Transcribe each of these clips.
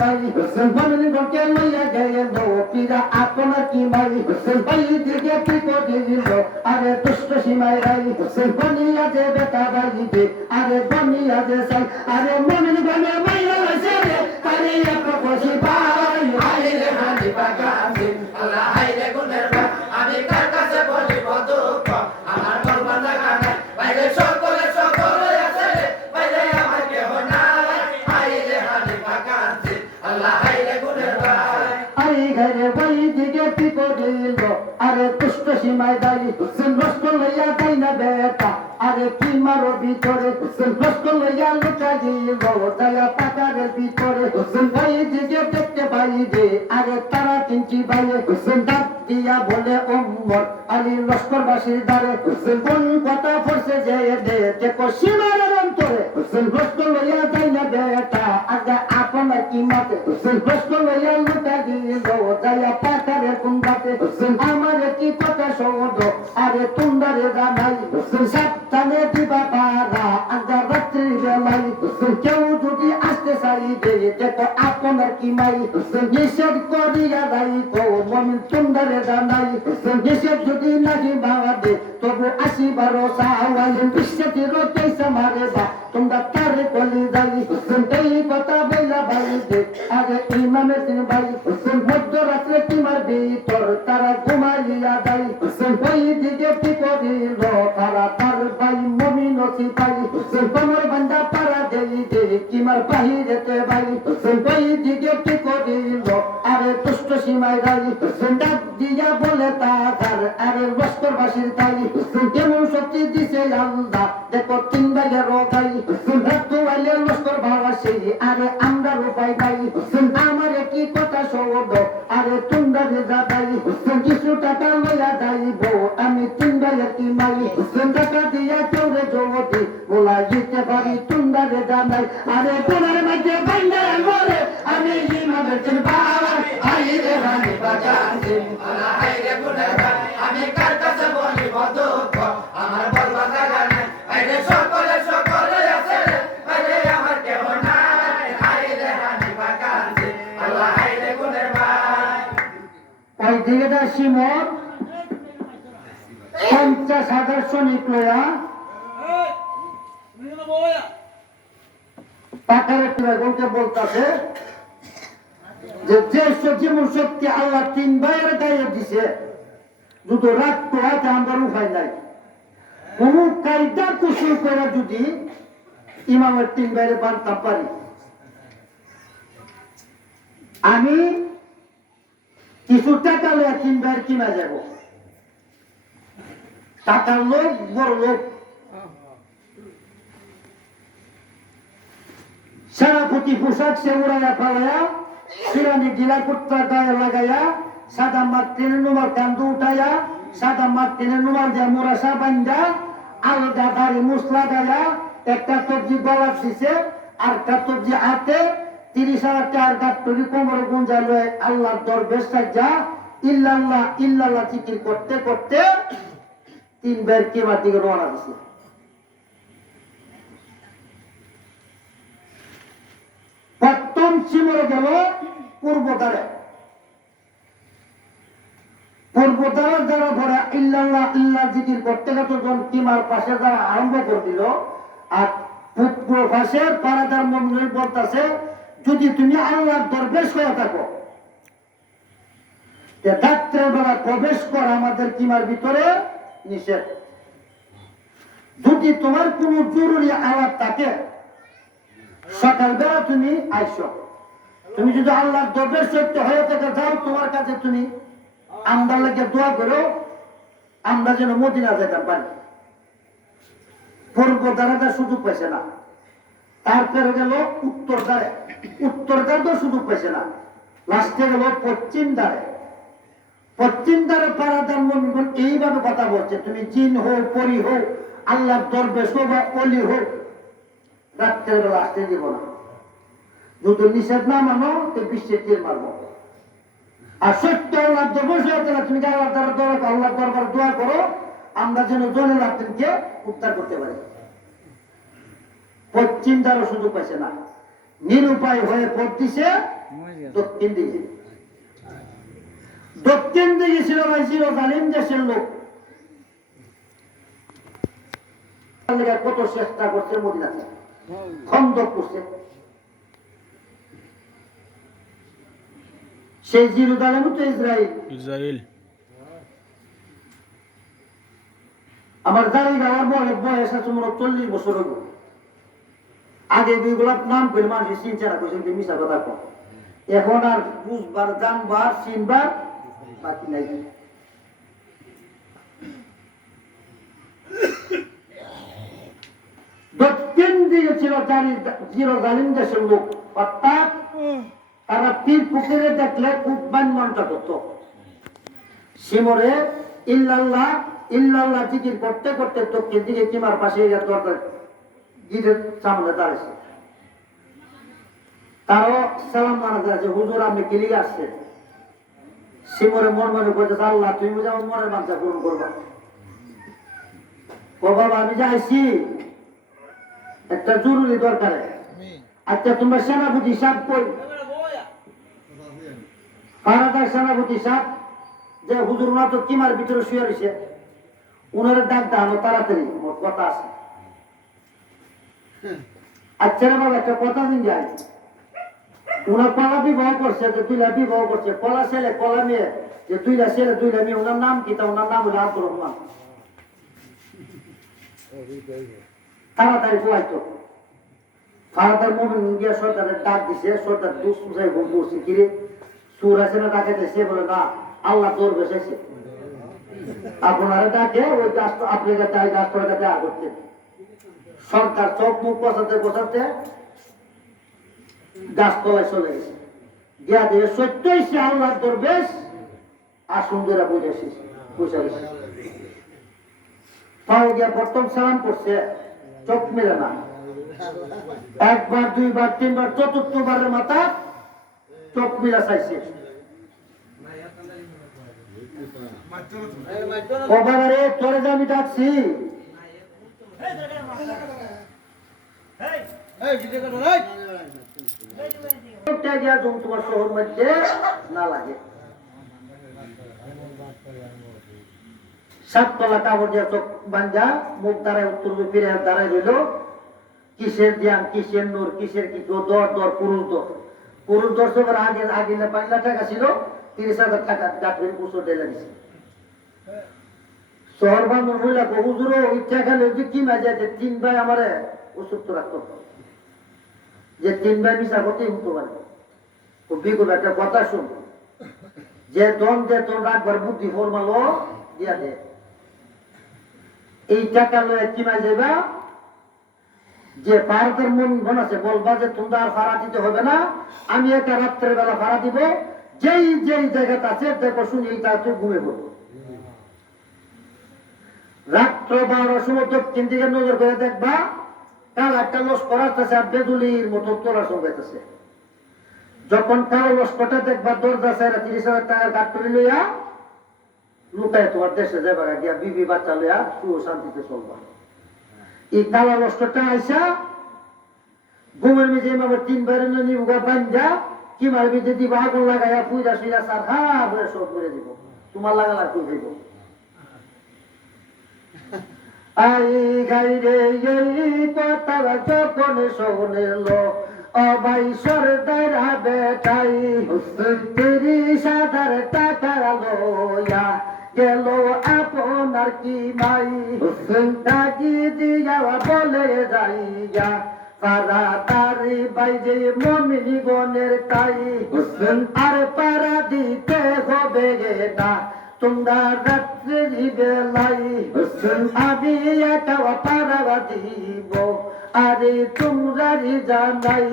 ভাই মমিন গণকে লইয়া গেল পীরা আপনার কি ভাই ভাই দিকে কি করিল আরে দুষ্ট সীমায় রাই বনিয়া যে বেটা বাড়িতে আরে বনিয়া যে সাই আরে মমিন গণে মাইয়া হইছে রে আরে এক খুশি ভাই আরে রে হানি বাগানে আল্লাহ আইরে গুনের ভাই আমি কার কাছে বলিব দুঃখ আমার বলবার জায়গা নাই বাইরে সকলে সকলে আছে রে বাইরে আমার কেহ নাই আইরে হানি বাগানে আল্লাহ আইরে গুনের ভাই আই ঘরে ভাই দিকে কি করিল আরে দুষ্ট সীমায় দাঁড়ি নষ্ট লইয়া যাই না বেটা আরে কি মারো ভিতরে নষ্ট লইয়া লুকা দিল দয়া পাকারের ভিতরে ভাই দিকে দেখতে ভাই দে আরে তারা তিনটি ভাই দাঁত দিয়া বলে ওমর আলী লস্করবাসীর দ্বারে কোন কথা পড়ছে যে দে দেখো সীমার অন্তরে নষ্ট লইয়া যাই না বেটা আগে আপনার কি মাতে নষ্ট লইয়া লুকা দিল দয়া পাকারের কুন্ডাতে আমার কি কথা শোধ আরে তুন্ডারে জানাই সাবধানে দিবা পারা আজা রাত্রি বেলাই কেউ যদি আসতে চাইবে দেখো আপনার কি মাই নিষেধ করিয়া যাইব মমিন তুন্ডারে জানাই নিষেধ যদি নাহি বাদে তবু আসিবার চাওয়াই বিশ্বাসী রোটেছে মারে বা তোমরা তারে কলি যাই এই কথা বইলা বাড়িতে আগে ইমামের দিন ভাই মধ্যরাত্রে তোমার ভিতর তারা ঘুমাইয়া যায় ওই দিকে কি করিল তারা তার ভাই মমিন সিপাই তোমার বান্দা পারা দেই দে কিমার বাহিরেতে ভাই ওই দিকে কি করিল আরে দুষ্ট সীমায় রাই ডাক দিয়া বলে তার আরে লস্করবাসীর তাই কেমন শক্তি দিছে আল্লাহ দেখো তিন ভাইয়ের গাই তো আইলে লস্কর ভাবাসী আরে আমরা উপায় নাই আমার কি কথা শোধ আরে তুন্ডারে যাই কিছু টাকা লইয়া যাইব আমি তিন ভাইয়ের কি মাই টাকা দিয়া চৌরে জগতে বলা যেতে পারি তুন্ডারে জানাই আরে তোমার মাঝে বান্ধে বলে আমি ইমামের দিন বাবা আইরে রানী বাগানে আলা আইরে গুনে আমি কার কাছে বলিব দুঃখ আমার বলবার জায়গা নাই আইরে সকলে সকলে আছে রে আইরে আমার কেহ নাই আইরে রানী বাগানে আল্লাহ আইরে গুনে ভাই ওই দিকে সিমন 50,000 সৈনিক লয়া পাকারের টিরাগনকে বলতেছে যে যেমন শক্তি আল্লাহ তিন ভাইয়ের গায়ে দিছে যদি রাত পোহাতে আমার উপায় নাই কোন কায়দা কুশল করে যদি ইমামের তিন ভাইয়ের বানতাম পারি আমি কিছু টাকা লইয়া তিন ভাইয়ের কিনা যাব টাকার লোক বড় লোক সেনাপতি পোশাক সে উড়াইয়া পালাইয়া শিরানি গিলা কুত্তা গায়ে লাগাইয়া সাদা মার্টিনের নুমার কান্দু উঠাইয়া সাদা মার্টিনের নুমার দিয়া মোরাসা বান্ধা আলাদা দাড়ি মুসলা গায়া একটা সবজি গলা দিছে আর একটা সবজি হাতে 30,000 টাকার গাঁটরি কোমর গুঞ্জা লয়ে আল্লাহর দরবেশ সাজ্জা ইল্লাল্লাহ ইল্লাল্লাহ জিকির করতে করতে তিন বের কেবার দিকে রওনা দিছে প্রথম সিমরে গেল পূর্ব দ্বারে যারা ধরে ইল্লাল্লাহ ইল্লাহ জিকির করতে করতে যখন কিমার পাশে যারা আরম্ভ করে দিল আর পূর্ব পাশে পাড়াদার মন্দির বলতেছে যদি তুমি আল্লাহর দরবেশ হয়ে থাকো রাত্রের বেলা প্রবেশ করা আমাদের কিমার ভিতরে নিষেধ যদি তোমার কোনো জরুরি আলাপ থাকে সকালবেলা তুমি আইসো তুমি যদি আল্লাহর দরবেশ সত্য হয়ে থাকে যাও তোমার কাছে তুমি আমরা লাগে দোয়া করো আমরা যেন মদিনা যেতে পারি পূর্ব দ্বারাটা সুযোগ পাইছে না তারপরে গেল উত্তর দ্বার তো সুযোগ পাইছে না লাস্টে গেল পশ্চিম দ্বারে পাড়াদার মনগণ এইভাবে কথা বলছে তুমি জিন হোক পরি হোক আল্লাহর দরবেশ হোক বা অলি হোক রাত্রের বেলা আসতে দিব না যদি নিষেধ না মানো তো বিশ্বের তীর মারবো আর সত্য আল্লাহর দরবেশ হয়ে গেলে তুমি আল্লাহর দরবার দোয়া করো আমরা যেন জনের রাত্রিকে উদ্ধার করতে পারি পশ্চিম দ্বারও সুযোগ পাইছে না নিরুপায় হয়ে পড়তেছে দক্ষিণ দিকে। দক্ষিণ দিকে ছিল ভাই ছিল জালিম দেশের লোক, কত চেষ্টা করছে মদিনাতে, খন্দক করছে। সেই জেরুজালেম তো ইসরায়েল। আমার জানি না, আমার বয়স আছে মনে 40 বছর হইব। আগে দুইগুলা নাম করে মানুষ চিনচারা করছেন, মিশা কথা কম। এখন আর বুঝবার, জানবার, চিনবার বাকি নাই। দক্ষিণ দিকে ছিল জালিম দেশের লোক, অর্থাৎ তারা তীর পুকুরে দেখলে খুব মানটা করত। সিমরে ইল্লাল্লাহ ইল্লাল্লাহ জিকির করতে করতে দক্ষিণ দিকে কিমার পাশে দরকার গিরের সামনে দাঁড়িয়েছে। তারও সালাম মানা যাচ্ছে, হুজুর আপনি কিলি আসছেন। সিমরে মন মনে করতে, আল্লাহ তুমি যাও মনের মানসা পূরণ করবা। ও বাবা আমি যাইছি একটা জরুরি দরকারে। আচ্ছা তোমরা সেনাপতি সাহেব কই? ফারাদার সেনাপতি সাহেব যে হুজুর ওনা তো কিমার ভিতরে শুয়ে রয়েছে, উনার ডাক দাঁড়ানো তাড়াতাড়ি, মোট কথা আছে। আচ্ছা রে বাবা একটা কথা দিন যায়, উনার কলা বিবাহ করছে, যে দুইলা বিবাহ করছে, কলা ছেলে কলা মেয়ে, যে দুইলা ছেলে দুইলা মেয়ে, ওনার নাম কি? তা ওনার নাম হলো আব্দুর রহমান। তাড়াতাড়ি বলাইতো। ফারাদার মোমিন গিয়া সরকারের ডাক দিছে, সরকার দুঃখ বুঝাই ঘুম পড়ছে, কিরে সুর আছে না ডাকে দিছে? বলে না, আল্লাহ তোর বেসেছে, আপনারা ডাকে ওই গাছ আপনার কাছে গাছ করে কাছে আ করতেন। সরকার চোখ মুখ বসাতে বসাতে গাছতলায় চলে গেছে, গিয়া দিয়ে সত্যই সে আল্লাহ তোর বেশ আর সুন্দরা বুঝেছিস, বুঝে গেছে। তাও গিয়া প্রথম সালাম করছে, চোখ মেলে না, একবার দুইবার তিনবার চতুর্থবারের মাথা চোখ মিলা চাইছে। ও বাবা রে, তোরে যে আমি ডাকছি, তোমার শহর মধ্যে না লাগে। সাততলা কাপড় দিয়ে চোখ বান্ধা মুখ দাঁড়ায় উত্তর ফিরে দাঁড়ায় রইল। কিসের ধ্যান, কিসের নূর, কিসের কি দর দর পুরুষ দর, পুরুষ দর্শকের আগে আগে 5 লাখ টাকা ছিল, 30,000 টাকা গাঠের পুষো ঢেলে দিছে। শহর বান্ধব মহিলা হুজুরও ইচ্ছা খেলে যে কি মাঝে 3 ভাই আমারে অসুস্থ রাখতো, যে 3 ভাই মিশা করতেই হতো পারে। ও বিকুল একটা কথা শুন, যে দন রাখবার বুদ্ধি ফরমালো দিয়া দে, এই টাকা লয়ে কি মাঝে যাবা, যে ভারতের মন মন আছে বলবা যে তোমরা আর ভাড়া দিতে হবে না, আমি একটা রাত্রের বেলা ভাড়া দিব, যেই যেই জায়গাটা আছে দেখো শুনি এইটা তুই ঘুমে পড়বো। রাত্র 12টার সময় দক্ষিণ দিকে নজর করে দেখবা, কাল একটা লস্কর আসতেছে আর বেদুলির মতো তোলার সঙ্গাইতেছে। যখন কালো লস্করটা দেখবা দরজা ছাড়া 30,000 টাকার গাড়ি লইয়া লুকায় তোমার দেশে যাবা, গিয়া বিবি বাচ্চা লইয়া সুখ শান্তিতে চলবা। এই কালা লস্করটা আইসা ঘুমের মেঝে আমার 3 বারে নিবুগা বান্ধা কি মারবি, যে দিবা আগুন লাগাইয়া পুইরা সুইরা সার হা হয়ে সব করে দিব, তোমার লাগালা কই হইব। আই গাইরে এই কথা যখন শোনেল অবাই সরদার বেটাই, 30,000 টাকা লইয়া গেল আপনার কি মাই, ডাকি দিয়া বলে যাইয়া তাড়াতাড়ি বাইরে মমিনি গনের তাই, আর পাড়া দিতে হবে না তোমরা রাত্রের বেলাই, আমি একটা পাড়া দিব আরে তোমরা জানাই।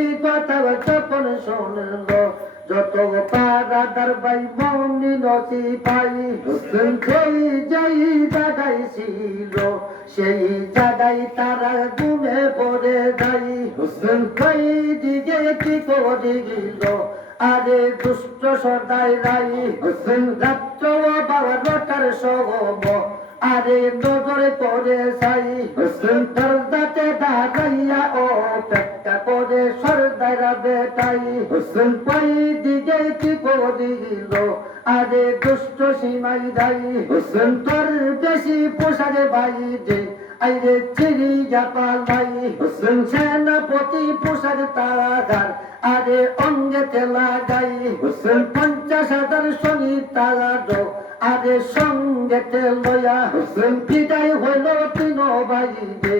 এই কথা যখন শুনল যত পাড়াদার ভাই মৌনি নথি পাই, সেই যেই জায়গায় ছিল সেই জায়গায় তারা ঘুমে পড়ে যাই, ওই দিকে কি করে গেল আরে দুষ্ট সদাই রাই, রাত্র 12টার সময় আরে নজরে করে চাই হোসেন দরজাতে দাঁড়াইয়া ও পেটটা করে সরদারা বেটাই হোসেন কই দিকে কি করিল আরে দুষ্ট সীমাই দাই হোসেন তোর বেশি পোষারে ভাই যে আইরে চিরি জাপাল ভাই হোসেন সেনাপতি পোষার তারাগার আরে অঙ্গে তেলা গাই হোসেন 50,000 সনি তারা দো আরে সঙ্গেতে লয়া হোসেন বিদায় হইল তিন ভাই যে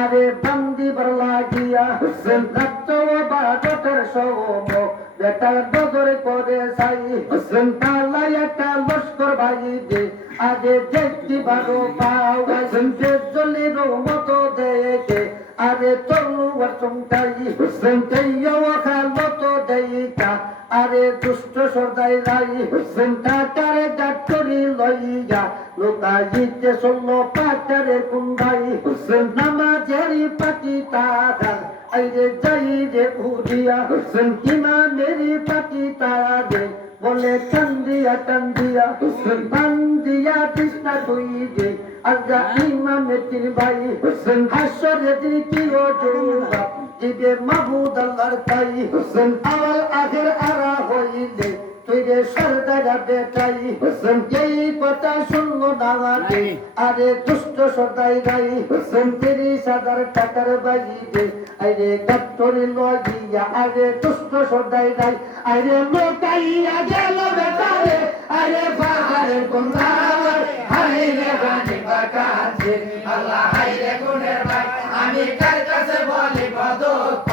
আরে বান্দিবার লাগিয়া হোসেন রাত্র 12টার সময় বেটার নজরে করে চাই হোসেন পালাই একটা লস্কর ভাই যে আগে দেখি বারো পাও হোসেন পেজলের মতো দেখে আরে তরুয়ার চমকাই হোসেন তেইয়া খালত দেইকা আরে দুষ্ট সর্দাই রাই হোসেন টাটারে ডাক্তরি লইয়া লোকাইতে চলল পাটারে কুন্দাই হোসেন নামাজেরি পাটি তারা আইরে যাই রে উড়িয়া হোসেন কিমা মেরি পাটি তারা দে বলে কান্দিয়া হোসেন বান্দিয়া কৃষ্ণা তুই দে আজা ইমামের তিন ভাই হোসেন হাসরে কি ও জোবা দিবে মাহমুদ আল্লাহর তাই হোসেন আওয়াল আখের আরা হইলে তুই রে সরদারা বেটাই হোসেন এই কথা শুনলো না রে আরে দুষ্ট সদাই গাই হোসেন 30,000 টাকার বাজি দে আরে ডাক্তারি লগিয়া আরে দুষ্ট সদাই গাই আরে লোকাইয়া গেল বেটারে আরে বাহারের কোনার হাই রে বানি বাকাছে আল্লাহ হাই রে গুণের ভাই আমি কার কাছে বলি বদক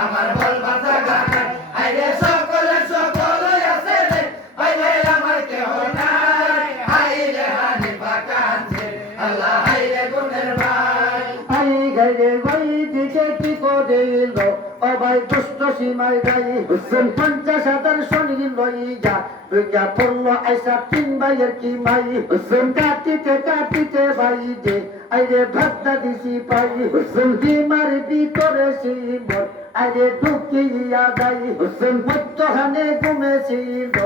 আমার বলবা জায়গা নাই আরে সকলে সকলে আছে রে আরে আমার কেহ নাই হাই রে বানি বাকাছে আল্লাহ হাই রে গুণের ভাই আই ঘরে ওই দিকে কি করিল ও ভাই দুষ্ট সীমায় গাই হোসেন 50,000 সনি লইয়া দুইটা পড়লো আইসা 3 ভাইয়ের কি মাই হোসেন কাটিতে ভাই যে আইরে ভাতটা দিছি পাই হোসেন বিমার ভিতরে সিমর আরে ঢুকিয়া যাই হোসেন মধ্যখানে ঘুমেছিল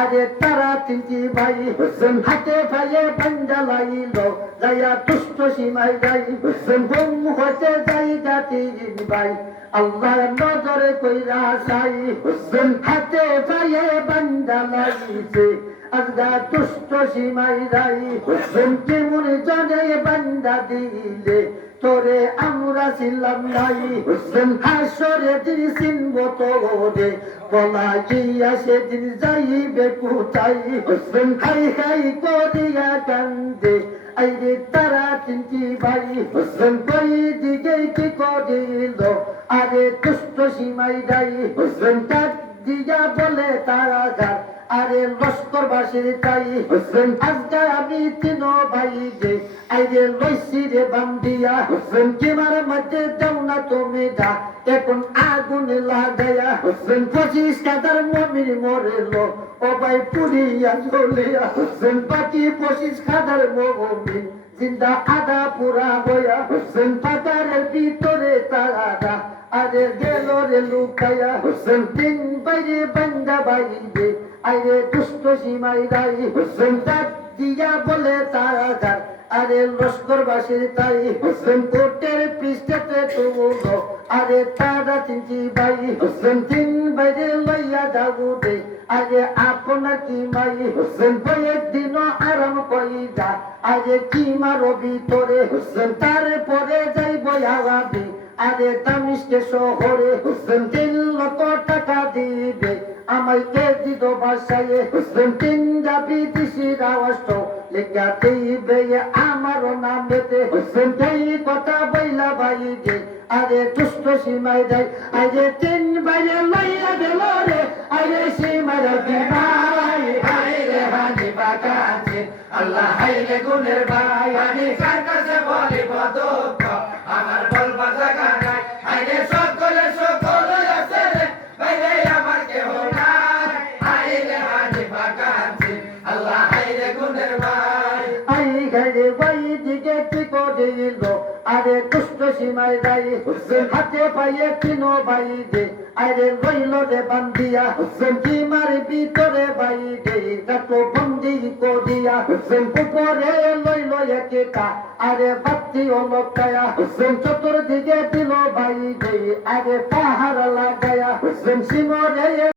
আরে তারা তিনটি ভাই হোসেন হাতে ভাইয়ে বান্দা লাইল যাইয়া দুষ্ট সীমায় যাই হোসেন ঘুম হতে যাই গাতি ভাই আল্লাহ নজরে কইরা চাই হোসেন হাতে ভাইয়ে বান্দা লাইছে আজগা দুষ্ট সীমায় যাই হোসেন কেমন জনে বান্দা দিলে তোরে আমরা ছিলাম নাই হোসেন হাসরে দিন চিনব তোরে বলা গিয়া সেদিন যাইবে কোথায় হোসেন খাই করিয়া কান্দে আইরে তারা তিনটি ভাই হোসেন কই দিকে কি করিল আরে দুষ্ট সীমায় যাই হোসেন ডাক দিয়া বলে তারা ঘাট আরে লস্কর বাসির তাই হোসেন আজকে আমি তিন ভাই যে আইরে লইছি রে বান্দিয়া হোসেন কিমার মধ্যে দাও না তুমি দা এখন আগুন লাগাইয়া হোসেন 25,000 মমির মরেল ও ভাই পুরিয়া জ্বলিয়া হোসেন বাকি 25,000 মমিন জিন্দা আদা পুরা হইয়া হোসেন পাতারের ভিতরে তারা আরে গেল রে লুকাইয়া হোসেন তিন বাইরে বান্দা বাইরে আরে দুষ্ট সীমাই রাই হোসেন ডাক দিয়া বলে তারা আরে লস্কর বাসির তাই হোসেন কোটের পৃষ্ঠতে তুলো আরে তারা তিনটি ভাই হোসেন তিন বাইরে লইয়া যাবো দে আরে আপনার কি মাই হোসেন কয়েক দিন আরাম কইরা আরে কি মারো ভিতরে হোসেন তারপরে যাইব আওয়াবি আরে দামিশকে শহরে হোসেন 3 লক্ষ টাকা দিবে আমায় কে দিত বাসায় হোসেন 3 যাবি দিশির আওয়াজ লেখা দিবে আমার নামেতে হোসেন এই কথা বইলা ভাই যে আরে দুষ্ট সীমায় যাই আরে 3 বাইরে লইয়া গেল রে আরে সীমার ভাই হাই রে হানি বাকাছে আল্লাহ হাই রে গুণের ভাই আমি কার কাছে বলি বদক আমার বলবা জায়গা নাই আরে সকলে সকলে আছে রে বাইরে আমার কেহ নাই হাই রে হানি বাকাছে আল্লাহ হাই রে গুণের ভাই আই ঘরে ভাই দিকে কি করিল আরে দুষ্ট সীমায় যাই হাতে পাইয়ে তিনো বাইরে আরে রইল রে বান্দিয়া সীমার ভিতরে বাইরে যত বন্দি করিয়া উপরে লইল একটা আরে বাতি অলকায়া চতুর্দিকে দিল বাইরে আরে পাহাড় লাগায়া সিমরে